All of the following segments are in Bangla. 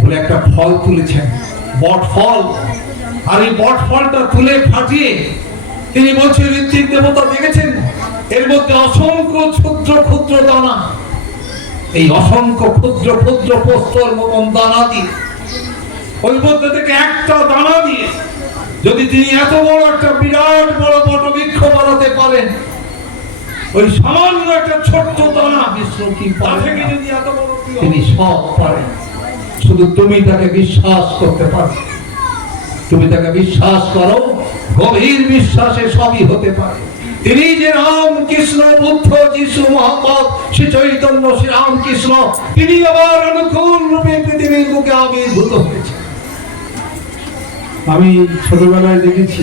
বলে একটা ফল তুলেছেন, বট ফল। আর এই বট ফলটা তুলে ফাটিয়ে তিনি বলছেন, ঋত্বিক দেবতা দেখেছেন এর মধ্যে অসংখ্য ক্ষুদ্র ক্ষুদ্র দানা, এই অসংখ্য ক্ষুদ্র ক্ষুদ্র পোস্তর মতন দানা দিয়ে, ওই মধ্যে থেকে একটা দানা দিয়ে যদি তিনি এত বড় একটা বিরাট বড় বটবৃক্ষ বানাতে পারেন, ওই সামান্য একটা ছোট্ট দানা বিষ্ণু কি থেকে যদি এত বড় তিনি সব পারেন। শুধু তুমি তাকে বিশ্বাস করতে পারো, তুমি তাকে বিশ্বাস করো, গভীর বিশ্বাসে সবই হতে পারে। তিনি যে রাম কৃষ্ণ বুদ্ধ যিশু মোহাম্মদ শ্রী চৈতন্য শ্রী রামকৃষ্ণ, তিনি আবার অনুকূল রূপে পৃথিবীর বুকে আবির্ভূত হয়েছেন। আমি ছোটবেলায় দেখেছি,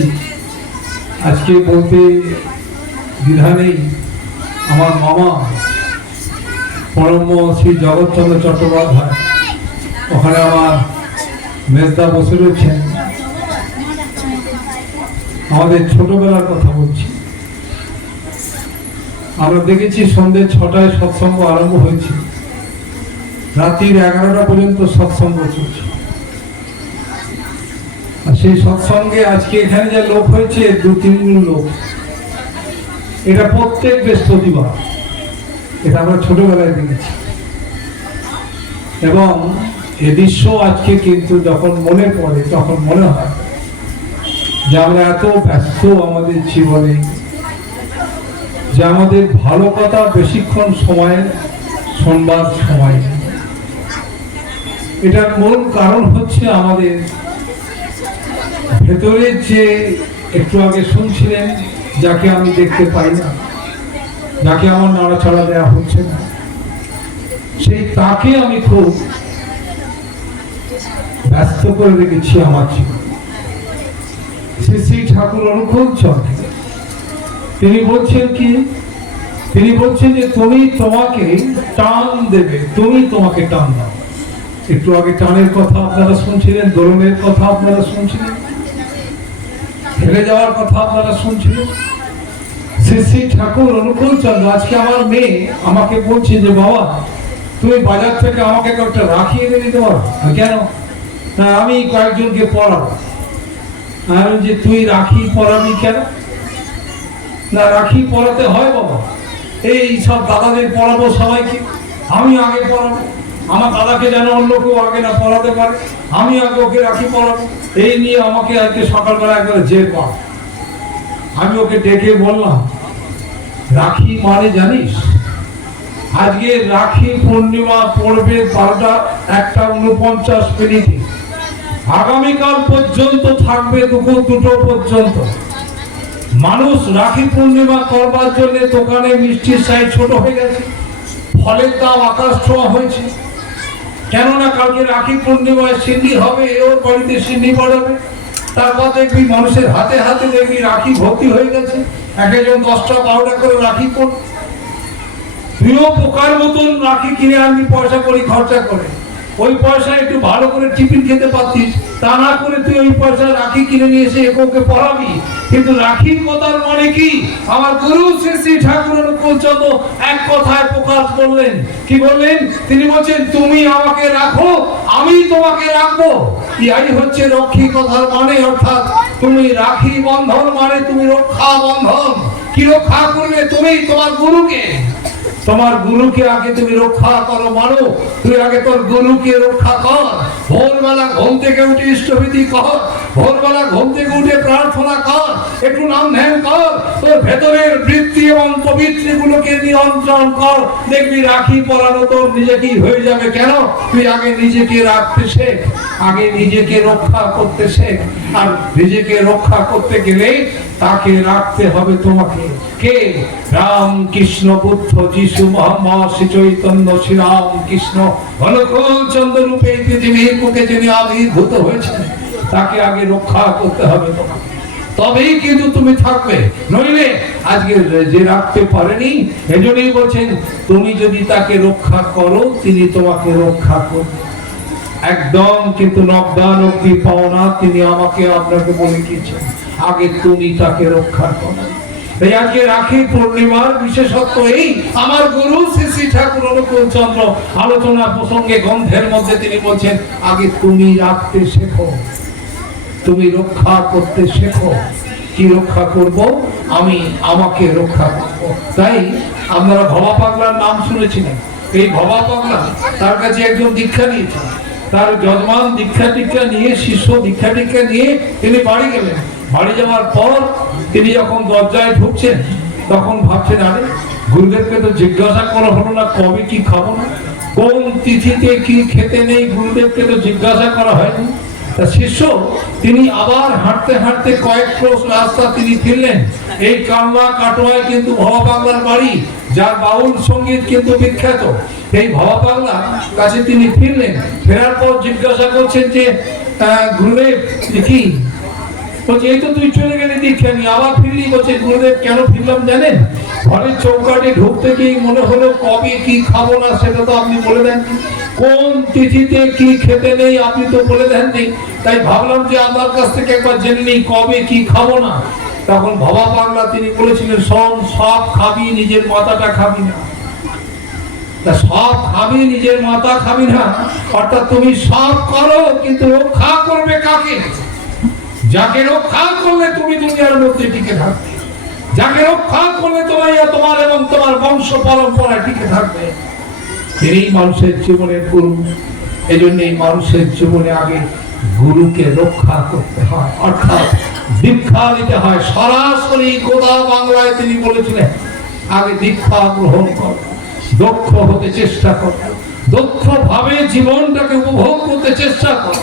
আজকে বলতে দ্বিধা নেই, আমার মামা পরম শ্রী জগৎচন্দ্র চট্টোপাধ্যায়, ওখানে আমার মেজদা বসে রয়েছেন। আমাদের ছোটবেলার কথা বলছি, আমরা দেখেছি সন্ধ্যে 6টায় সৎসঙ্গ আরম্ভ হয়েছে, রাত্রির 11টা পর্যন্ত সৎসঙ্গ চলছে। আর সেই সৎসঙ্গে আজকে এখানে যে লোক হয়েছে 2-3 গুণ লোক, এটা প্রত্যেক বৃহস্পতিবার, এটা আমরা ছোটবেলায় দেখেছি। এবং এ দৃশ্য আজকে কিন্তু যখন মনে পড়ে তখন মনে হয় যে আমরা এত ব্যস্ত আমাদের জীবনে, যে আমাদের ভালো কথা বেশিক্ষণ সময় শুনবার সময়। এটার মূল কারণ হচ্ছে আমাদের ভেতরে যে একটু আগে শুনছিলেন, যাকে আমি দেখতে পাই না, যাকে আমার নাড়াচাড়া দেওয়া হচ্ছে না, সেই তাকে আমি খুব ব্যস্ত করে রেখেছি আমার জীবন। শ্রী শ্রী ঠাকুর অনুকূল চন্দ্র তিনি বলছেন কি, তিনি বলছেন যে তুমি তোমাকে টান দেবে, তুমি তোমাকে টান দাও। একটু আগে টানের কথা আপনারা শুনছিলেন, দোলনের কথা আপনারা শুনছিলেন, হেরে যাওয়ার কথা আপনারা শুনছিলেন। শ্রী শ্রী ঠাকুর অনুকূল চন্দ্র, আজকে আমার মেয়ে আমাকে বলছে যে বাবা তুমি বাজার থেকে আমাকে একটা রাখি এনে দিতে পারো। কেন না, আমি কয়েকজনকে পড়াবো। আমি যে তুই রাখি পড়াবি কেন? না, রাখি পড়াতে হয় বাবা, এই সব দাদাদের পড়াবো সবাইকে, আমি আগে পড়াবো, আমার দাদাকে যেন অন্য কেউ আগে না পড়াতে পারে, আমি আগে ওকে রাখি পড়াবো। এই নিয়ে আমাকে আজকে সকালবেলা একবার জেদ পাব। আমি ওকে ডেকে বললাম, রাখি মানে জানিস? আজকে রাখি পূর্ণিমা পড়বে 12:49 আগামীকাল পর্যন্ত থাকবে দুপুর 2টো পর্যন্ত। মানুষ রাখি পূর্ণিমা করবার জন্য দোকানে মিষ্টির সাইজ ছোট হয়ে গেছে, ফলের দাম আকাশ ছোঁয়া হয়েছে। কেননা কালকে রাখি পূর্ণিমায় সিন্নি হবে, ওর বাড়িতে সিন্নি পড়াবে, তারপর দেখবি মানুষের হাতে হাতে দেখবি রাখি ভর্তি হয়ে গেছে, একজন 10টা 12টা করে রাখি পড়। তুইও পোকার মতন রাখি কিনে আনবি পয়সা করি খরচা করে, ওই পয়সা একটু ভালো করে টিফিন খেতে পারতিস, তা না করে তুই ওই পয়সা রাখি কিনে নিয়ে এসে একে পড়াবি। কিন্তু রাখির কথার মানে কি? আমার গুরু শ্রী শ্রী ঠাকুর অনুকূল চন্দ্র এক কথায় প্রকাশ করলেন। কি বললেন? তিনি বলছেন তুমি আমাকে রাখো, আমি তোমাকে রাখবো। এই হচ্ছে রক্ষী কথার মানে, অর্থাৎ তুমি রাখি বন্ধন মানে তুমি রক্ষা বন্ধন। কি রক্ষা করবে? তুমি তোমার গুরুকে, তোমার গুরুকে আগে তুমি রক্ষা করো। মানো তুই আগে তোর গুরুকে রক্ষা কর। ভোরবেলা ঘুম থেকে উঠে ইষ্টভীতি কর, ভোরবেলা ঘুম থেকে উঠে প্রার্থনা কর, একটু নাম ধ্যান কর, তোর ভেতরের বৃত্তি এবং পবিত্র গুলোকে নিয়ন্ত্রণ কর। দেখবি রাখি পরানো তোর নিজেকেই হয়ে যাবে। কেন? তুই আগে নিজেকে রাখতে শেখ, আগে নিজেকে রক্ষা করতে শেখ। আর নিজেকে রক্ষা করতে গেলে তাকে রাখতে হবে তোমাকে। কে? রাম কৃষ্ণ বুদ্ধ যিশু মোহাম্মদ শ্রী চৈতন্য শ্রী রাম কৃষ্ণ অনুকূল চন্দ্র রূপে পৃথিবীর বুকে যিনি আবির্ভূত হয়েছেন, তাকে আগে রক্ষা করতে হবে তোমাকে, তবেই কিন্তু তুমি থাকবে। নইলে আজকে যে রাখতে পারেনি, এজন্যই বলছেন তুমি যদি তাকে রক্ষা করো তিনি তোমাকে রক্ষা করবে একদম। কিন্তু নবদান অব্দি পাও না, তিনি আমাকে আপনাকে বলে গিয়েছেন আগে তুমি তাকে রক্ষা করো। তাই আজকে রাখি পূর্ণিমার বিশেষত্ব এই, আমার গুরু শ্রী শ্রী ঠাকুর অনুকূল চন্দ্র আলোচনা প্রসঙ্গে গ্রন্থের মধ্যে তিনি বলছেন, আগে তুমি রাখতে শেখো, তুমি রক্ষা করতে শেখো। কি রক্ষা করব? আমি আমাকে রক্ষা করব। তাই আপনারা ভবা পাগলার নাম শুনেছিলেন। এই ভবা পাগলা, তার কাছে একজন দীক্ষা নিয়েছেন, তার যজমান দীক্ষা টিক্ষা নিয়ে, শিষ্য দীক্ষা টিক্ষা নিয়ে তিনি বাড়ি গেলেন। বাড়ি যাওয়ার পর তিনি যখন দরজায় ঢুকছেন, তখন ভাবছেন, আরে গুরুদেবকে তো জিজ্ঞাসা করা হলো না কবে কি খাবো না, কোন তিথিতে কি খেতে নেই, গুরুদেবকে তো জিজ্ঞাসা করা হয়নি। তা শিষ্য তিনি আবার হাঁটতে হাঁটতে কয়েক ক্রোশ রাস্তা তিনি ফিরলেন। এই কামলা কাটোয়ায় কিন্তু ভবা পাগলার বাড়ি, যার বাউল সঙ্গীত কিন্তু বিখ্যাত। এই ভবা পাগলা কাছে তিনি ফিরলেন। ফেরার পর জিজ্ঞাসা করছেন যে গুরুদেব কি বলছে, এই তো তুই চলে গেলি দীক্ষা নিয়ে, আবার ফিরলি। বলছে, গুরুদেব কেন ফিরলাম জানেন? ঘরের চৌকাঠে ঢুকতে গিয়ে মনে হলো কবে কি খাবো না সেটা তো আপনি বলে দেননি, কোন তিথিতে কি খেতে নেই আপনি তো বলে দেননি। তাই ভাবলাম যে আপনার কাছ থেকে একবার জেনে নেই কবে কি খাবো না। তখন ভবা পাগলা তিনি বলেছিলেন, শোন, সব খাবি, নিজের মাথাটা খাবি না। সব খাবি, নিজের মাথা খাবি না, অর্থাৎ তুমি সব করো কিন্তু রক্ষা করবে কাকে? যাকে রক্ষা করলে তুমি দুনিয়ার মধ্যে টিকে থাকবে, যাকে রক্ষা করলে তোমার এবং তোমার বংশ পরম্পরা টিকে থাকবে, তিনি মানুষের জীবনের গুরু। এই জন্য এই মানুষের জীবনে আগে গুরুকে রক্ষা করতে হয়, অর্থাৎ দীক্ষা নিতে হয়। সরাসরি গোদা বাংলায় তিনি বলেছিলেন, আগে দীক্ষা গ্রহণ কর, দক্ষ হতে চেষ্টা কর, দক্ষ ভাবে জীবনটাকে উপভোগ করতে চেষ্টা কর,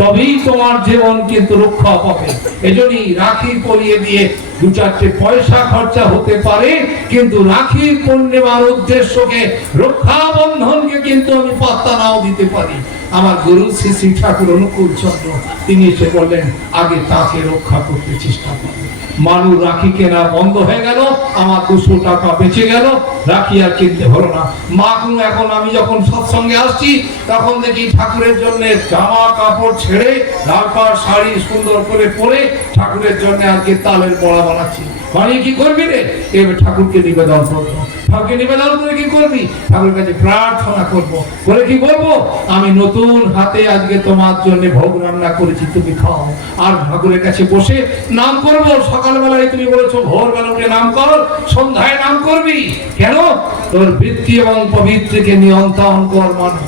তবেই তোমার জীবন কিন্তু রক্ষা পাবে। এজন্যই রাখি পরিয়ে দিয়ে দু চারটে পয়সা খরচা হতে পারে, কিন্তু রাখি পূর্ণিমার উদ্দেশ্যকে, রক্ষা বন্ধনকে কিন্তু আমি পাত্তা নাও দিতে পারি। আমার গুরু শ্রী শ্রী ঠাকুর অনুকূল চন্দ্র তিনি এসে বললেন, আগে তাকে রক্ষা করতে চেষ্টা করো। মানুষ রাখি কেনা বন্ধ হয়ে গেল, আমার 200 টাকা বেঁচে গেল, রাখি আর কিনতে হলো না। মাগুলো এখন আমি যখন সৎসঙ্গে আসছি, তখন দেখি ঠাকুরের জন্য জামা কাপড় ছেড়ে লাল পাড় শাড়ি সুন্দর করে পরে ঠাকুরের জন্য আজকে তালের বড়া বানাচ্ছি। বানিয়ে কি করবি রে? এবার ঠাকুরকে নিবেদন করবো। ঠাকুরকে নিবেদন করে কি করবি? ঠাকুরের কাছে প্রার্থনা করবো। করে কি করবো? আমি নতুন হাতে আজকে তোমার জন্য ভোগ রান্না করেছি, তুমি খাও। আর ঠাকুরের কাছে বসে নাম করবো। সকালবেলায় তুমি বলেছো ভোরবেলা উঠে নাম কর, সন্ধ্যায় নাম করবি। কেন? তোর বৃত্তি এবং পবিত্রকে নিয়ন্ত্রণ কর। মানুষ,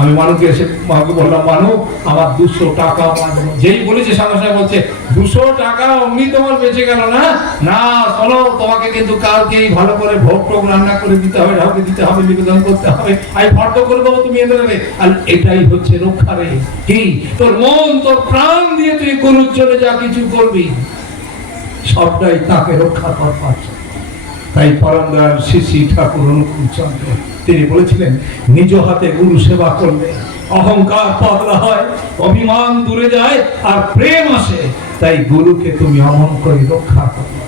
আমি মানুষকে এসে মাকে বললাম, মানু আমার 200 টাকা বাঁচলো। যেই বলেছে সঙ্গে সঙ্গে বলছে, 200 টাকা অমনি তোমার বেঁচে গেল না? না, চলো তোমাকে কিন্তু কালকেই ভালো করে ভোগ টোগ রান্না করে দিতে হবে, ঢাকে দিতে হবে, নিবেদন করতে হবে, আমি ফর্দ করে দেবো, তুমি এনে দেবে। আর এটাই হচ্ছে রক্ষা রে। কি তোর মন, তোর প্রাণ দিয়ে তুই গুরুর জন্য যা কিছু করবি, সবটাই তাকে রক্ষা কর পাচ্ছে। তাই পরম দয়াল শ্রী শ্রী ঠাকুর অনুকূল চন্দ্র তিনি বলেছিলেন, নিজ হাতে গুরু সেবা করলে অহংকার পাতলা হয়, অভিমান দূরে যায়, আর প্রেম আসে। তাই গুরুকে তুমি অমন করে রক্ষা করো,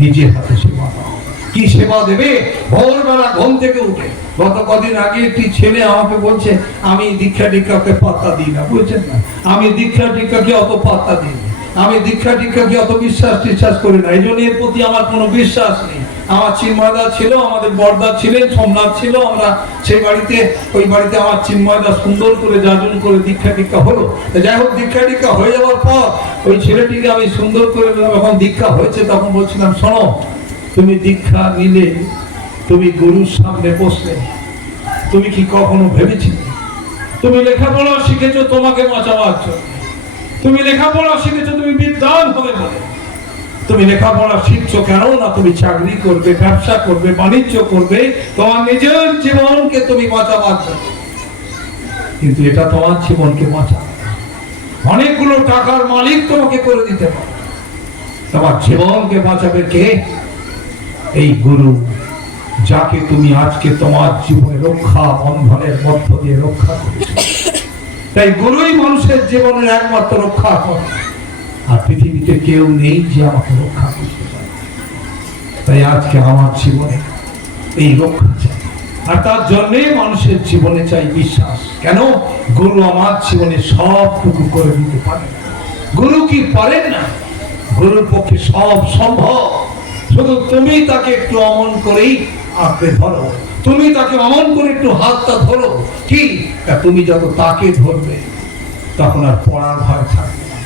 নিজে হাতে সেবা দাও। কি সেবা দেবে? ভোরবেলা ঘুম থেকে উঠে। গত কদিন আগে একটি ছেলে আমাকে বলছে, আমি দীক্ষা টিক্ষাকে পাত্তা দিই না, বুঝছেন না, আমি দীক্ষা টিক্ষাকে অত পাত্তা দিই না, আমি দীক্ষা টিক্ষাকে অত বিশ্বাস করি না, এই জন্য এর প্রতি আমার কোনো বিশ্বাস নেই। আমার চিন্ময়দা ছিল, আমাদের বড়দা ছিলেন, সোমনাথ ছিল, আমরা সেই বাড়িতে, ওই বাড়িতে আমার চিন্ময়দা সুন্দর করে যাজন করে দীক্ষা টিক্ষা হলো। যাই হোক, দীক্ষা টিক্ষা হয়ে যাওয়ার পর ওই ছেলেটিকে আমি সুন্দর করে, যখন দীক্ষা হয়েছে তখন বলছিলাম, শোনো, তুমি দীক্ষা নিলে, তুমি গুরুর সামনে বসলে, তুমি কি কখনো ভেবেছিলে তুমি লেখাপড়া শিখেছো তোমাকে বাঁচাবার জন্য? তুমি লেখাপড়া শিখেছো তুমি বিদ্বান হবে বলে? তুমি লেখাপড়া শিখছো কেন না তুমি চাকরি করবে, ব্যবসা করবে, বাণিজ্য করবে, তোমার নিজের জীবনকে তুমি বাঁচাবার জন্য। কিন্তু এটা তোমার জীবনকে বাঁচাবে, অনেকগুলো টাকার মালিক তোমাকে করে দিতে পারে, তোমার জীবনকে বাঁচাবে কে? এই গুরু, যাকে তুমি আজকে তোমার জীবনে রক্ষা বন্ধনের মধ্য দিয়ে রক্ষা করেছো। তাই গুরুই মানুষের জীবনের একমাত্র রক্ষা করে, আর পৃথিবীতে কেউ নেই যে আমাকে রক্ষা করতে পারে। তাই আজকে আমার জীবনে এই রক্ষা চাই, আর তার জন্যে মানুষের জীবনে চাই বিশ্বাস। কেন? গুরু আমার জীবনে সবটুকু করে দিতে পারে। গুরু কি পারেন না? গুরুর পক্ষে সব সম্ভব। শুধু তুমি তাকে একটু অমন করেই আঁকড়ে ধরো, তুমি তাকে অমন করে একটু হাতটা ধরো, কি তুমি যত তাকে ধরবে তখন আর পড়ার ভয় থাকবে না।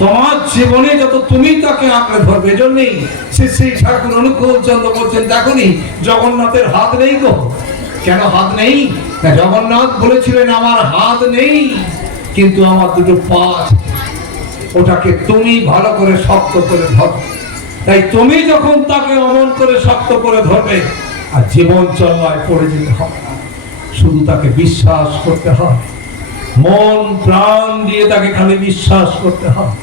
তোমার জীবনে যত তুমি তাকে আঁকড়ে ধরবে, এজন্যই শ্রী ঠাকুর অনুকূল চন্দ্র বলছেন, দেখনি জগন্নাথের হাত নেই গো। কেন হাত নেই? জগন্নাথ বলেছিলেন আমার হাত নেই, কিন্তু আমার দুটো পা আছে, ওটাকে তুমি ভালো করে শক্ত করে ধরো। তাই তুমি যখন তাকে অমন করে শক্ত করে ধরবে, আর জীবন চলায় পড়ে যেতে হবে না, শুধু তাকে বিশ্বাস করতে হয়, মন প্রাণ দিয়ে তাকে খালি বিশ্বাস করতে হয়,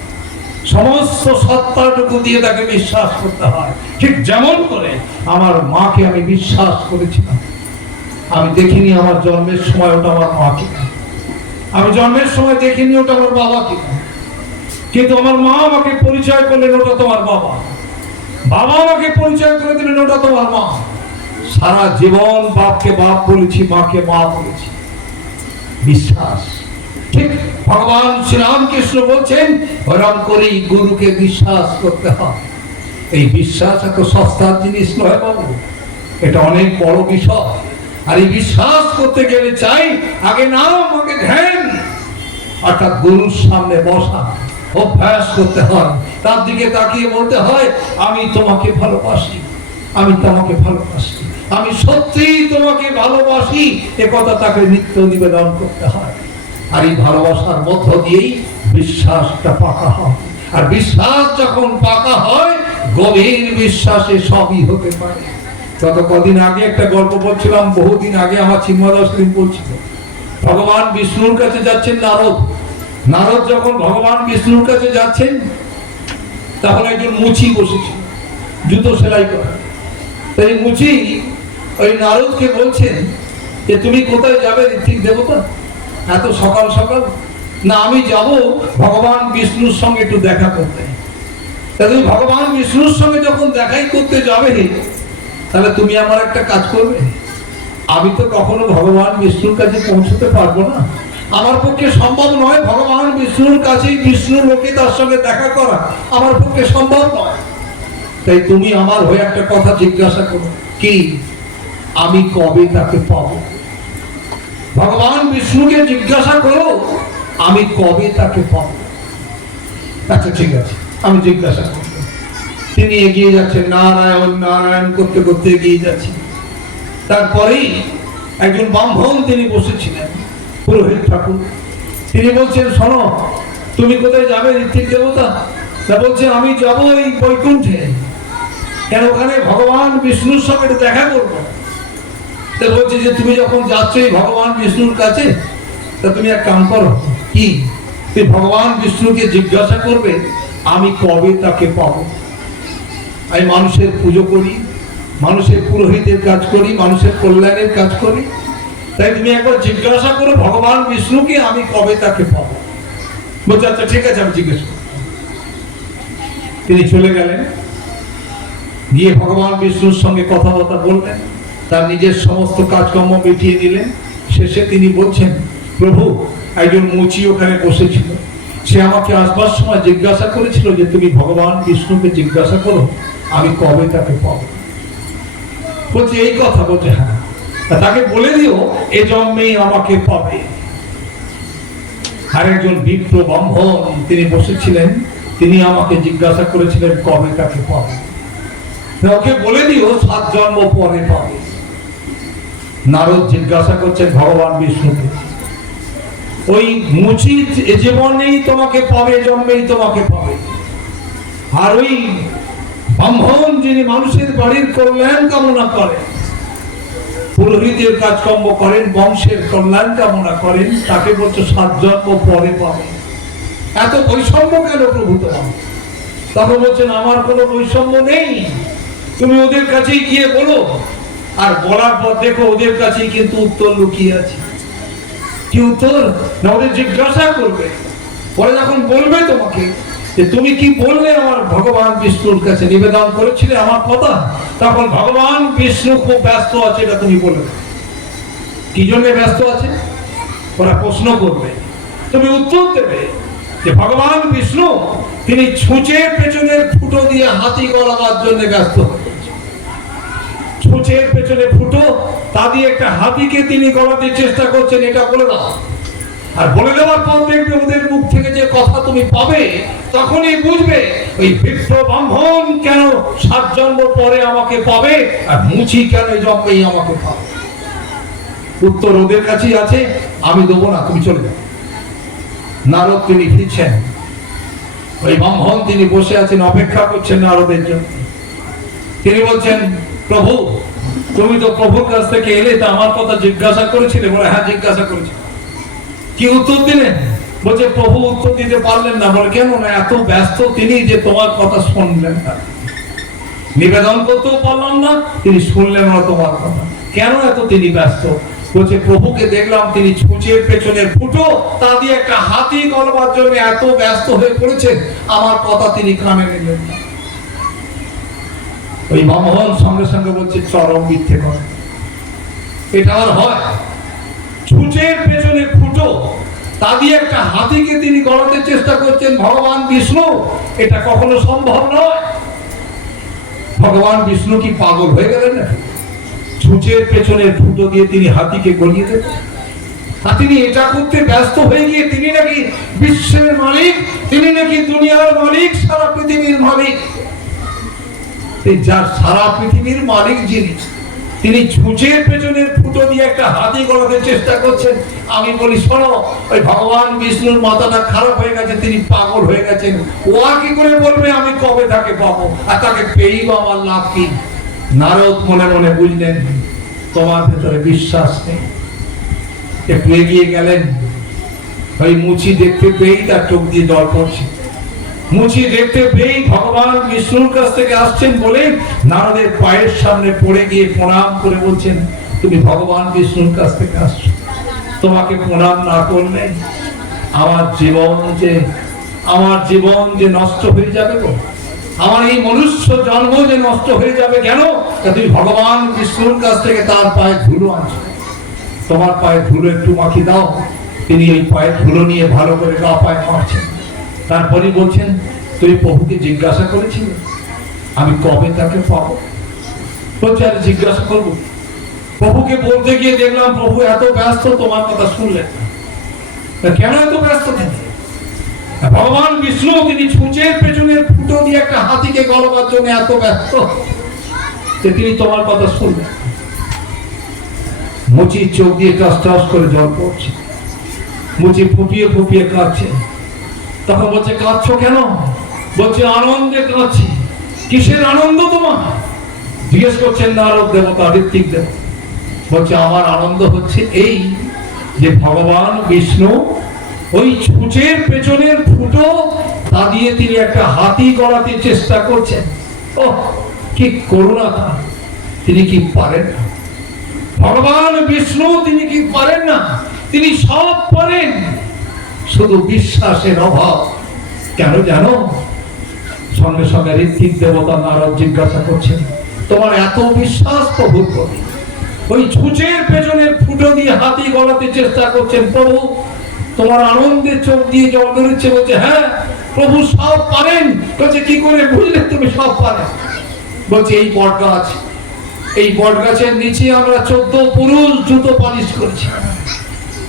সমস্ত সত্তাটুকু দিয়ে তাকে বিশ্বাস করতে হয়। ঠিক যেমন করে আমার মাকে আমি বিশ্বাস করেছিলাম, আমি দেখিনি আমার জন্মের সময় ওটা আমার মা কিনা, আমি জন্মের সময় দেখিনি ওটা আমার বাবা কিনা, কিন্তু আমার মা আমাকে পরিচয় করলেন ওটা তোমার বাবা, বাবা আমাকে পরিচয় করে দিলেন ওটা তোমার মা। সারা জীবন বাপকে বাপ বলেছি, মাকে মা বলেছি, বিশ্বাস। ঠিক ভগবান শ্রীরামকৃষ্ণ বলছেন, ওরম করেই গুরুকে বিশ্বাস করতে হয়। এই বিশ্বাস এত সস্তার জিনিস নয় বাবু, এটা অনেক বড় বিষয়। আর এই বিশ্বাস করতে গেলে চাই আগে নাম, আগে ধ্যান, অর্থাৎ গুরুর সামনে বসা অভ্যাস করতে হয়। তার দিকে তাকিয়ে বলতে হয়, আমি তোমাকে ভালোবাসি, আমি তোমাকে ভালোবাসি, আমি সত্যি তোমাকে ভালোবাসি, এ কথা তাকে নিত্য নিবেদন করতে হয়। আর এই ভালোবাসার মধ্য দিয়েই বিশ্বাসটা পাকা হয়। আর বিশ্বাস যখন পাকা হয়, গভীর বিশ্বাসে সবই হতে পারে। গত কদিন আগে একটা গল্প বলছিলাম, বহুদিন আগে আমার চিন্ময় বলছিল, ভগবান বিষ্ণুর কাছে যাচ্ছেন নারদ। নারদ যখন ভগবান বিষ্ণুর কাছে যাচ্ছেন, তখন একজন মুচি বসেছিল জুতো সেলাই করা। তাই মুচি ওই নারদকে বলছেন যে তুমি কোথায় যাবে ঋত্বিক দেবতা এত সকাল সকাল? না, আমি যাব ভগবান বিষ্ণুর সঙ্গে একটু দেখা করতে। তাহলে তুমি ভগবান বিষ্ণুর সঙ্গে যখন দেখাই করতে যাবে, তাহলে তুমি আমার একটা কাজ করবে। আমি তো কখনো ভগবান বিষ্ণুর কাছে পৌঁছতে পারবো না, আমার পক্ষে সম্ভব নয় ভগবান বিষ্ণুর কাছেই বিষ্ণু লোকে তার সঙ্গে দেখা করা, আমার পক্ষে সম্ভব নয়। তাই তুমি আমার হয়ে একটা কথা জিজ্ঞাসা করো, কি আমি কবে তাকে পাবো? ভগবান বিষ্ণুকে জিজ্ঞাসা করো আমি কবে তাকে পাবো। আচ্ছা ঠিক আছে, আমি জিজ্ঞাসা করব। তিনি এগিয়ে যাচ্ছেন, নারায়ণ নারায়ণ করতে করতে এগিয়ে যাচ্ছেন। তারপরেই একজন ব্রাহ্মণ তিনি বসেছিলেন, পুরোহিত ঠাকুর। তিনি বলছেন, শোনো তুমি কোথায় যাবে ঋত্বিক দেবতা? তা বলছে, আমি যাবো এই বৈকুণ্ঠে। কেন? ওখানে ভগবান বিষ্ণুর সঙ্গে দেখা করবো। তা বলছে যে তুমি যখন যাচ্ছ এই ভগবান বিষ্ণুর কাছে, তা তুমি এক কাম করো, কি তুমি ভগবান বিষ্ণুকে জিজ্ঞাসা করবে আমি কবে তাকে পাবো। আমি মানুষের পুজো করি, মানুষের পুরোহিতের কাজ করি, মানুষের কল্যাণের কাজ করি, তাই তুমি একবার জিজ্ঞাসা করো ভগবান বিষ্ণুকে আমি কবে তাকে পাবো। বলছে আচ্ছা ঠিক আছে, আমি জিজ্ঞেস করব। তিনি চলে গেলেন, গিয়ে ভগবান বিষ্ণুর সঙ্গে কথাবার্তা বললেন, তার নিজের সমস্ত কাজকর্ম মিটিয়ে নিলেন। শেষে তিনি বলছেন, প্রভু একজন মুচি ওখানে বসেছিল, সে আমাকে আসবার সময় জিজ্ঞাসা করেছিল যে তুমি ভগবান বিষ্ণুকে জিজ্ঞাসা করো আমি কবে তাকে পাবো। বলছে এই কথা? বলছে হ্যাঁ। তাকে বলে দিও এ জন্মেই আমাকে পাবে। আর একজন বিপ্র ব্রাহ্মণ তিনি বসেছিলেন, তিনি আমাকে জিজ্ঞাসা করেছিলেন কবে তাকে পাবে। ওকে বলে দিও 7 জন্ম পরে পাবে। নারদ জিজ্ঞাসা করছেন ভগবান বিষ্ণুকে, ওই মুচি এ জীবনেই তোমাকে পাবে, জন্মেই তোমাকে পাবে। আর ওই ব্রাহ্মণ যিনি মানুষের বাড়ির কল্যাণ কামনা করেন, পুরোহিতের কাজকর্ম করেন, বংশের কল্যাণ কামনা করেন, তাকে বলছো 7 জন্ম পরে পাবে। এত বৈষম্য কেন প্রভু তোমার? তখন বলছেন আমার কোনো বৈষম্য নেই, তুমি ওদের কাছেই গিয়ে বলো। আর বলার পর দেখো ওদের কাছেই কিন্তু উত্তর লুকিয়ে আছে। কি উত্তর? না, ওদের জিজ্ঞাসা করবে, পরে যখন বলবে তোমাকে যে তুমি কি বললে আমার ভগবান বিষ্ণুর কাছে নিবেদন করেছিলে আমার কথা, তখন ভগবান বিষ্ণু খুব ব্যস্ত আছে এটা তুমি বলে দেবে। কি জন্য ব্যস্ত আছে? ওরা প্রশ্ন করবে, তুমি উত্তর দেবে যে ভগবান বিষ্ণু তিনি ছুঁচের পেছনের ফুটো দিয়ে হাতি গলাবার জন্য ব্যস্ত। ছুঁচের পেছনে ফুটো, তা দিয়ে একটা হাতিকে তিনি গলাতে চেষ্টা করছেন, এটা বলে দাও। আর বলে দেওয়ার পর দেখবে ওদের মুখ থেকে যে কথা তুমি পাবে, তখনই বুঝবে ওই বৃদ্ধ ব্রাহ্মণ কেন 7 জন্ম পরে আমাকে পাবে, আর মুচি কেন জন্মেই আমাকে পাবে। উত্তর ওদের কাছেই আছে, আমি দেবো না, তুমি চলে যাও। নারদ তিনি ফিরছেন, ওই ব্রাহ্মণ তিনি বসে আছেন, অপেক্ষা করছেন নারদের জন্য। তিনি বলছেন, প্রভু তুমি তো প্রভুর কাছ থেকে এলে, তা আমার কথা জিজ্ঞাসা করেছিলে? বলে হ্যাঁ জিজ্ঞাসা করেছি। কি উত্তর দিলেন? বলছে প্রভু উত্তর দিতে পারলেন না। বলে কেন? না, এত ব্যস্ত তিনি যে তোমার কথা শুনলেন না, নিবেদন করতেও পারলাম না, তিনি শুনলেন না তোমার কথা। কেন এত তিনি ব্যস্ত? বলছে প্রভুকে দেখলাম তিনি ছুঁচের পেছনের ফুটো, তা দিয়ে একটা হাতি গলবার জন্য এত ব্যস্ত হয়ে পড়েছেন, আমার কথা তিনি কানে নিলেন না। ওই ব্রাহ্মণ সঙ্গে সঙ্গে বলছে চরম মিথ্যে কথা, এটা আর হয়? ছুঁচের পেছনে ফুটো, তা দিয়ে একটা হাতিকে তিনি গলাতে চেষ্টা করছেন ভগবান বিষ্ণু, এটা কখনো সম্ভব নয়। ভগবান বিষ্ণু কি পাগল হয়ে গেলেন না? ছুঁচের পেছনের ফুটো দিয়ে তিনি হাতিকে গলিয়ে দেবেন? আর তিনি এটা করতে ব্যস্ত হয়ে গিয়ে তিনি নাকি বিশ্বের মালিক, তিনি নাকি দুনিয়ার মালিক, সারা পৃথিবীর মালিক। যার সারা পৃথিবীর মালিক যিনি, তিনি ছুঁচের পেছনের ফুটো দিয়ে একটা হাতি গলাতে চেষ্টা করছেন। আমি বলি শোনো, ওই ভগবান বিষ্ণুর মাথাটা খারাপ হয়ে গেছে, তিনি পাগল হয়ে গেছেন। ও আর কি করে বলবে আমি কবে তাকে পাবো, আর তাকে পেয়েই বা আমার লাভ কি? নারদ মনে মনে বুঝলেন তোমার ভেতরে বিশ্বাস নেই। একটু এগিয়ে গেলেন, ওই মুচি দেখতে পেয়েই তার চোখ দিয়ে জল পড়ছে। মুচি দেখতে পেয়েই ভগবান বিষ্ণুর কাছ থেকে আসছেন বলে নারদের পায়ের সামনে পড়ে গিয়ে প্রণাম করে বলছেন, তুমি ভগবান বিষ্ণুর কাছ থেকে আসছো, তোমাকে প্রণাম না করলে আমার জীবন যে নষ্ট হয়ে যাবে গো, আমার এই মনুষ্য জন্ম যে নষ্ট হয়ে যাবে। কেন? তুমি ভগবান বিষ্ণুর কাছ থেকে তার পায়ে ধুলো আনছো, তোমার পায়ে ধুলো একটু মাখি দাও। তিনি এই পায়ে ধুলো নিয়ে ভালো করে গা পায়ে মারছেন। তারপরে বলছেন, তুমি প্রভুকে জিজ্ঞাসা করেছিলে আমি কবে তাকে পাবো? বলছে আরে জিজ্ঞাসা করবো? প্রভুকে বলতে গিয়ে দেখলাম প্রভু এত ব্যস্ত, তোমার কথা শুনলেন না। কেন এত ব্যস্ত? ভগবান বিষ্ণু তিনি ছুঁচের পেছনের ফুটো দিয়ে একটা হাতিকে গলবার জন্য এত ব্যস্ত যে তিনি তোমার কথা শুনলেন। মুচির চোখ দিয়ে টস টস করে জল পড়ছে, মুচি ফুপিয়ে ফুপিয়ে কাঁদছে। তখন বলছে কাঁদছো কেন? বলছে আনন্দে কাঁদছি। কিসের আনন্দ তোমার? জিজ্ঞেস করছেন নারদ দেবতা, ঋত্বিক দেবতা। বলছে আমার আনন্দ হচ্ছে এই যে ভগবান বিষ্ণু ওই ছুঁচের পেছনের ফুটো, তা দিয়ে তিনি একটা হাতি গলাতে চেষ্টা করছেন। ও কি করুণা তার! তিনি কি পারেন না? ভগবান বিষ্ণু তিনি কি পারেন না? তিনি সব পারেন, শুধু বিশ্বাসের অভাব। কেন জানো? সঙ্গে সঙ্গে ঋত্বিক দেবতা নারদ জিজ্ঞাসা করছেন, তোমার এত বিশ্বাস প্রভুর প্রতি, ওই ছুঁচের পেছনের ফুটো দিয়ে হাতি গলাতে চেষ্টা করছেন প্রভু, তোমার আনন্দের চোখ দিয়ে জল বেরোচ্ছে। বলছে হ্যাঁ প্রভু সব পারেন। বলছে কি করে বুঝলে তুমি সব পারেন? বলছে এই বট গাছ, এই বট গাছের নিচে আমরা 14 পুরুষ জুতো পালিশ করেছি,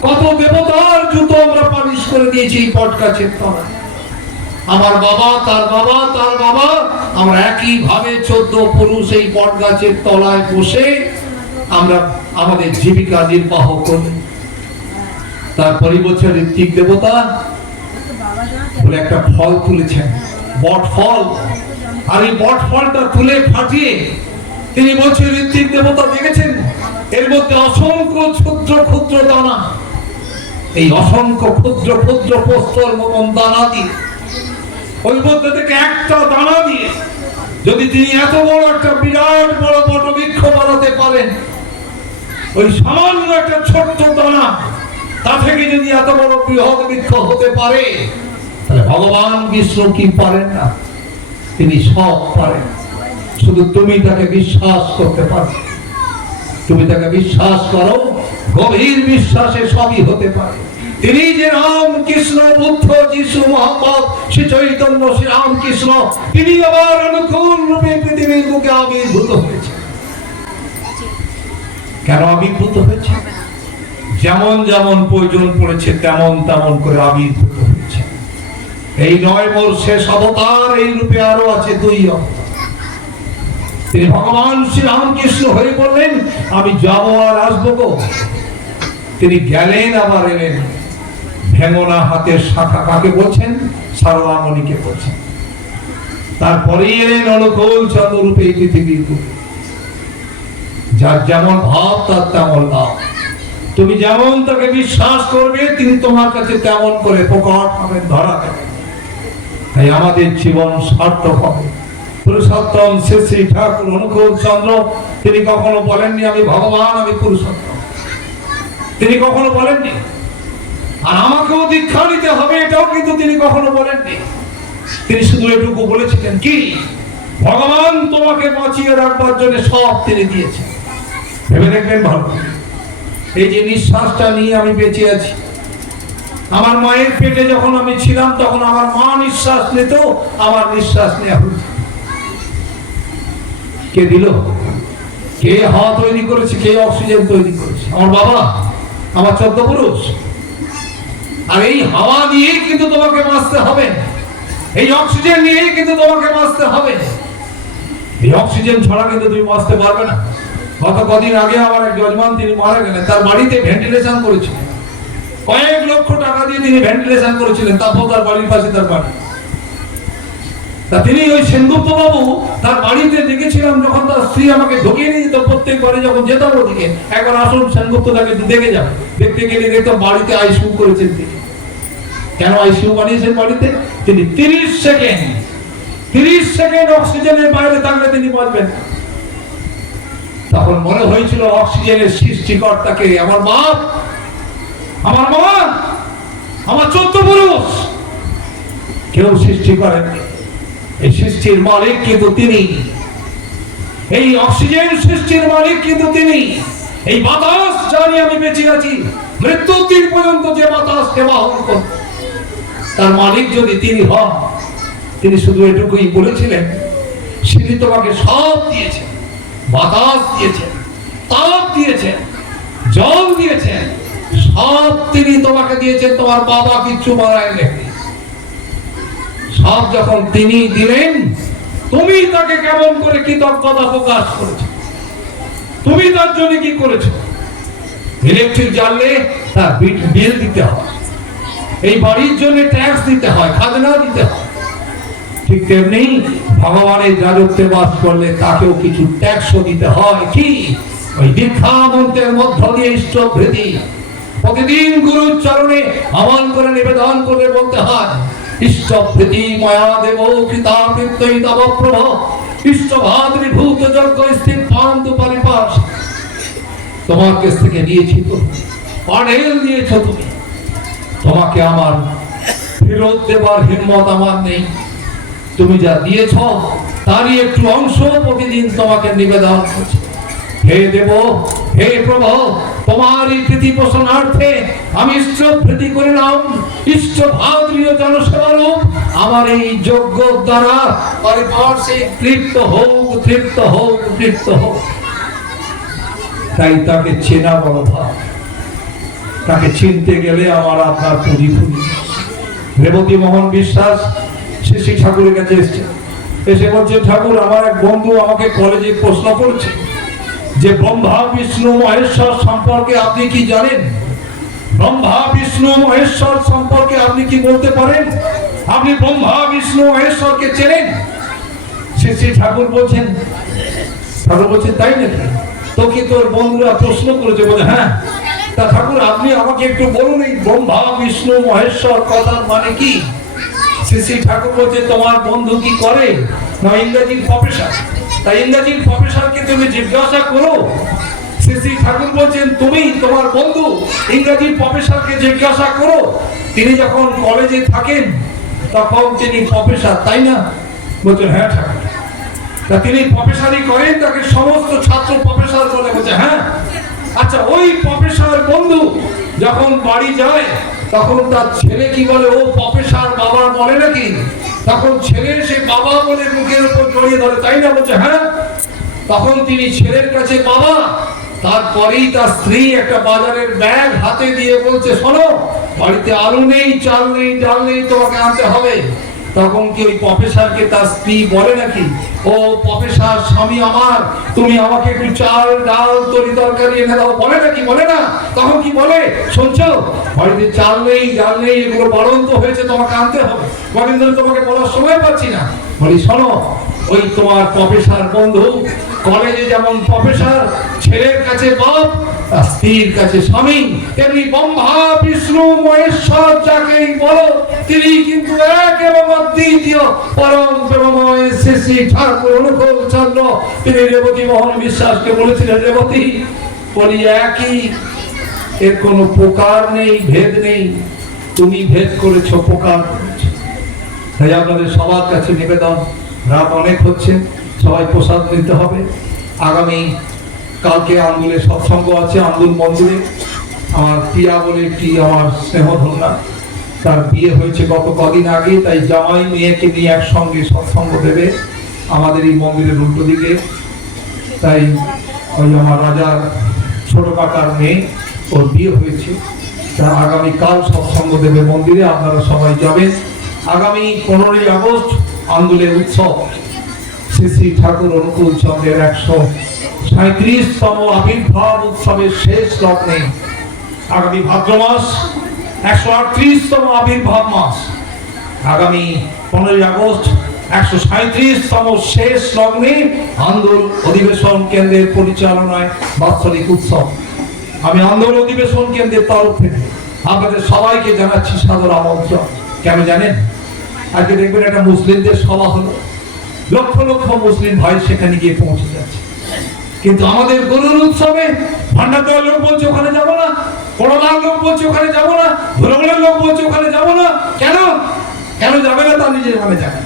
কত দেবতার জুতো আমরা পালিশ করে দিয়েছি এই বট গাছের তলায়। আমার বাবা, তার বাবা, তার বাবা, আমরা একই ভাবে 14 পুরুষ এই বট গাছের তলায় বসে আমরা আমাদের জীবিকা নির্বাহ করি। তারপরে বলছে ঋত্বিক দেবতা বলে একটা ফল তুলেছেন, বট ফল। আর এই বট ফলটা তুলে ফাটিয়ে তিনি বলছেন, ঋত্বিক দেবতা দেখেছেন এর মধ্যে অসংখ্য ক্ষুদ্র ক্ষুদ্র দানা, এই অসংখ্য ক্ষুদ্র ক্ষুদ্র পোস্তর মতন দানা দিয়ে, ওই মধ্যে থেকে একটা দানা দিয়ে যদি তিনি এত বড় একটা বিরাট বড় বটবৃক্ষ বানাতে পারেন, ওই সামান্য একটা ছোট্ট দানা তা থেকে যদি এত বড় বৃহৎ বৃক্ষ হতে পারে, তাহলে ভগবান বিষ্ণু কি পারেন না? তিনি সব পারেন, শুধু তুমি তাকে বিশ্বাস করতে পারো। তুমি তাকে বিশ্বাস করো, গভীর বিশ্বাসে সবই হতে পারে। তিনি যে রাম কৃষ্ণ বুদ্ধ যিশু মোহাম্মদ শ্রী চৈতন্য শ্রী রামকৃষ্ণ, তিনি আবার অনুকূল রূপে পৃথিবীর বুকে আবির্ভূত হয়েছে। কেন আবির্ভূত হয়েছে? যেমন যেমন প্রয়োজন পড়েছে তেমন তেমন করে আবির্ভূত হয়েছে। এই 9 মোর শেষ অবতার, এই রূপে আরো আছে 2 অবতার। তিনি ভগবান শ্রী রামকৃষ্ণ হয়ে বললেন আমি যাব আর আসবো গো। তিনি গেলেন আবার এলেন। ভেঙনা হাতের শাখা কাকে বলছেন? সারদামণিকে বলছেন। তারপরে এলেন অনুকূল চন্দ্র রূপে এই পৃথিবীর বুকে। যার যেমন ভাব তার তেমন লাভ। তুমি যেমন তাকে বিশ্বাস করবে তিনি তোমার কাছে তেমন করে প্রকট হবেন, ধরা দেবেন। তাই আমাদের জীবন সার্থক হবে। পুরুষোত্তম শ্রী শ্রী ঠাকুর অনুকূল চন্দ্র তিনি কখনো বলেননি আমি ভগবান, আমি পুরুষোত্তম। তিনি কখনো বলেননি। আর আমাকেও দীক্ষা নিতে হবে এটাও কিন্তু তিনি কখনো বলেননি। তিনি শুধু এটুকু বলেছিলেন কি, ভগবান তোমাকে বাঁচিয়ে রাখবার জন্য সব তিনি দিয়েছেন। ভেবে দেখবেন ভালো, এই যে নিঃশ্বাসটা নিয়ে আমি বেঁচে আছি, আমার মায়ের পেটে যখন আমি ছিলাম তখন আমার মা নিঃশ্বাস নিত, আমার নিঃশ্বাস নেওয়া হচ্ছে। কে দিল? কে হাওয়া তৈরি করেছে? কে অক্সিজেন তৈরি করেছে? আমার বাবা, আমার 14 পুরুষ। আর এই হাওয়া নিয়েই কিন্তু তোমাকে বাঁচতে হবে, এই অক্সিজেন নিয়েই কিন্তু তোমাকে বাঁচতে হবে। এই অক্সিজেন ছাড়া কিন্তু তুমি বাঁচতে পারবে না। গত কদিন আগে আমার এক যজমান তিনি মারা গেলেন, তার বাড়িতে ভেন্টিলেশন করেছিলেন। কয়েক লক্ষ টাকা দিয়ে তিনি ভেন্টিলেশন করেছিলেন, তারপর তার বাড়ির পাশে তার বাড়ি। তা তিনি ওই সেনগুপ্ত বাবু তার বাড়িতে দেখেছিলাম, যখন তার স্ত্রী আমাকে ঢুকিয়ে নিয়ে যেত প্রত্যেকবারে যখন যেতাম ওদিকে, একবার আসুন সেনগুপ্ত তাকে দেখে যাবে। দেখতে গেলে দেখতাম বাড়িতে আইসিইউ করেছেন তিনি। কেন আইসিইউ বানিয়েছেন বাড়িতে? তিনি 30 সেকেন্ড অক্সিজেনের বাইরে থাকলে তিনি বাঁচবেন না। তখন মনে হয়েছিল অক্সিজেনের সৃষ্টিকর্তাকে আমার মা, আমার মা, আমার 14 পুরুষ কেউ সৃষ্টি করেননি। এই সৃষ্টির মালিক কিন্তু তিনি, এই অক্সিজেন সৃষ্টির মালিক কিন্তু তিনি। এই বাতাস জানি আমি বেঁচে আছি, মৃত্যুর দিন পর্যন্ত যে বাতাসকে বাহন করত, তার মালিক যদি তিনি হন, তিনি শুধু এটুকুই বলেছিলেন তিনি তোমাকে সব দিয়েছেন, বাতাস দিয়েছেন, তাপ দিয়েছেন, জল দিয়েছেন, সব তিনি তোমাকে দিয়েছেন। তোমার বাবা কিচ্ছু বানায়নি। সব যখন তিনি দিলেন, তুমি তাকে কেমন করে কৃতজ্ঞতা প্রকাশ করেছো? তুমি তার জন্য কি করেছো? ইলেকট্রিক জ্বাললে তার বিল দিতে হয়, এই বাড়ির জন্য ট্যাক্স দিতে হয়, খাজনা দিতে হয়। ঠিক তেমনি ভগবানের রাজত্বে বাস করলে তাকেও কিছু ট্যাক্সও দিতে হয়। কি? ওই দীক্ষা মন্ত্রের মধ্য দিয়ে ইষ্টভৃতি প্রতিদিন গুরুর চরণে আমল করে নিবেদন করে বলতে হয় ইষ্টভৃতি ময়া দেব কৃতাবৃত্তই তব প্রভ ইষ্টভাদ্রীভূত যজ্ঞ স্থিত পান্তু পরিপাস। তোমার কাছ থেকে নিয়েছি তো, পাড়েল দিয়েছ তুমি, তোমাকে আমার ফেরত দেবার হিম্মত আমার নেই। তুমি যা দিয়েছ তারই একটু অংশ প্রতিদিন তোমাকে নিবেদন করছি। হে দেব, হে প্রভু, তোমার এই প্রীতি পোষণার্থে আমি ইষ্টভৃতি করিলাম ইষ্টভাদ্রীয় জনসেবারূপ আমার এই যজ্ঞ দ্বারা পরিপার্শ্বে তৃপ্ত হোক, তৃপ্ত হোক, তৃপ্ত হোক। তাই তাকে চেনা বড় ভাব। তাকে চিনতে গেলে আমার আপনার পুঁজি ফুরি। রেবতী মোহন বিশ্বাস শ্রী ঠাকুরের কাছে এসছে, এসে বলছে ঠাকুর আমার এক বন্ধু আমাকে কলেজে প্রশ্ন করছে যে ব্রহ্মা বিষ্ণু মহেশ্বর সম্পর্কে আপনি কি জানেন? ব্রহ্মা বিষ্ণু মহেশ্বর সম্পর্কে আপনি কি বলতে পারেন? আপনি ব্রহ্মা বিষ্ণু মহেশ্বরকে চেনেন? শ্রী ঠাকুর বলছেন, ঠাকুর বলছেন তাই নাকি? তোকে তোর বন্ধুরা প্রশ্ন করেছে, বলে হ্যাঁ। তা ঠাকুর আপনি আমাকে একটু বলুন এই ব্রহ্মা বিষ্ণু মহেশ্বর কথার মানে কি? শ্রী ঠাকুর বলছে তোমার বন্ধু কি করে? না ইংরেজির প্রফেসর। তাই ইংরেজির প্রফেসরকে তুমি জিজ্ঞাসা করো। শ্রী ঠাকুর বলছেন তুমি তোমার বন্ধু ইংরেজির প্রফেসরকে জিজ্ঞাসা করো। তিনি যখন কলেজে থাকেন তখন তিনি প্রফেসর, তাই না? বলছেন হ্যাঁ ঠাকুর। তা তিনি প্রফেসরই করেন, তাকে সমস্ত ছাত্র প্রফেসর বলে। বলছে হ্যাঁ। আচ্ছা ওই প্রফেসর বন্ধু যখন বাড়ি যায় তখন তার ছেলে কি বলে, ও প্রফেসর বাবা বলে নাকি? তখন ছেলে সে বাবা বলে মুখের উপর জড়িয়ে ধরে, তাই না? বলছে হ্যাঁ। তখন তিনি ছেলের কাছে বাবা, তারপরেই তার স্ত্রী একটা বাজারের ব্যাগ হাতে দিয়ে বলছে, শোনো, বাড়িতে আলু নেই, চাল নেই, ডাল নেই, তোমাকে আনতে হবে। তখন কি ওই প্রফেসরকে তার স্ত্রী বলে নাকি, ও প্রফেসর স্বামী আমার, তুমি আমাকে একটু চাল ডাল তরি তরকারি এনে দাও, বলে নাকি? বলে না। তখন কি বলে, শুনছো, বাড়িতে চাল নেই, ডাল নেই, এগুলো বাড়ন্ত হয়েছে, তোমাকে আনতে হবে, কদিন ধরে তোমাকে বলার সময় পাচ্ছি না। বলি শোনো, ওই তোমার প্রফেসর বন্ধু, কলেজে যেমন প্রফেসর, ছেলের কাছে বাপ, স্ত্রীর কাছে স্বামী, তেমনি ব্রহ্মা বিষ্ণু মহেশ্বর যাকেই বলো, তিনি কিন্তু এক এবং অদ্বিতীয় পরম প্রেমময় শ্রী শ্রী ঠাকুর অনুকূল চন্দ্র। তিনি রেবতী মোহন বিশ্বাসকে বলেছিলেন, রেবতী, বলি একই, এর কোনো প্রকার নেই, ভেদ নেই, তুমি ভেদ করেছো, প্রকার করেছো। তাই আপনাদের সবার কাছে নিবেদন, রাত অনেক হচ্ছে, সবাই প্রসাদ নিতে হবে। আগামী কালকে আন্দুলে সৎসঙ্গ আছে, আন্দুল মন্দিরে। আমার প্রিয়া বলে একটি আমার স্নেহধন্যা, তার বিয়ে হয়েছে গত কদিন আগে, তাই জামাই মেয়েকে নিয়ে একসঙ্গে সৎসঙ্গ দেবে আমাদের এই মন্দিরের উল্টো দিকে। তাই ওই আমার রাজার ছোট কাকার মেয়ে, ওর বিয়ে হয়েছে, তা আগামী কাল সৎসঙ্গ দেবে মন্দিরে, আপনারা সবাই যাবেন। আগামী 15ই আগস্ট আন্দুলের উৎসব, শ্রী শ্রী ঠাকুর অনুকূল চন্দ্রের 137তম আবির্ভাব উৎসবের শেষ লগ্নে, আগামী ভাদ্র মাস 138তম আবির্ভাব মাস, আগামী 15ই আগস্ট 137তম শেষ লগ্নে আন্দোল অধিবেশন কেন্দ্রের পরিচালনায় বাৎসরিক উৎসব। আমি আন্দোল অধিবেশন কেন্দ্রের তরফ থেকে আপনাদের সবাইকে জানাচ্ছি সাদর আমন্ত্রণ। কেন জানেন? আজকে দেখবেন একটা মুসলিমদের সভা হলো, লক্ষ লক্ষ মুসলিম ভাই সেখানে গিয়ে পৌঁছে যাচ্ছে, কিন্তু আমাদের গরুর উৎসবে ভান্ডারদোয়ার লোক বলছে ওখানে যাবো না, করোনার লোক বলছে ওখানে যাবো না, ধুলাগড়ের লোক বলছে ওখানে যাবো না। কেন কেন যাবে না? তার নিজের মানে যাবে।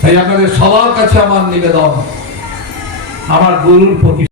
তাই আপনাদের সবার কাছে আমার নিবেদন, আমার গরুর প্রতি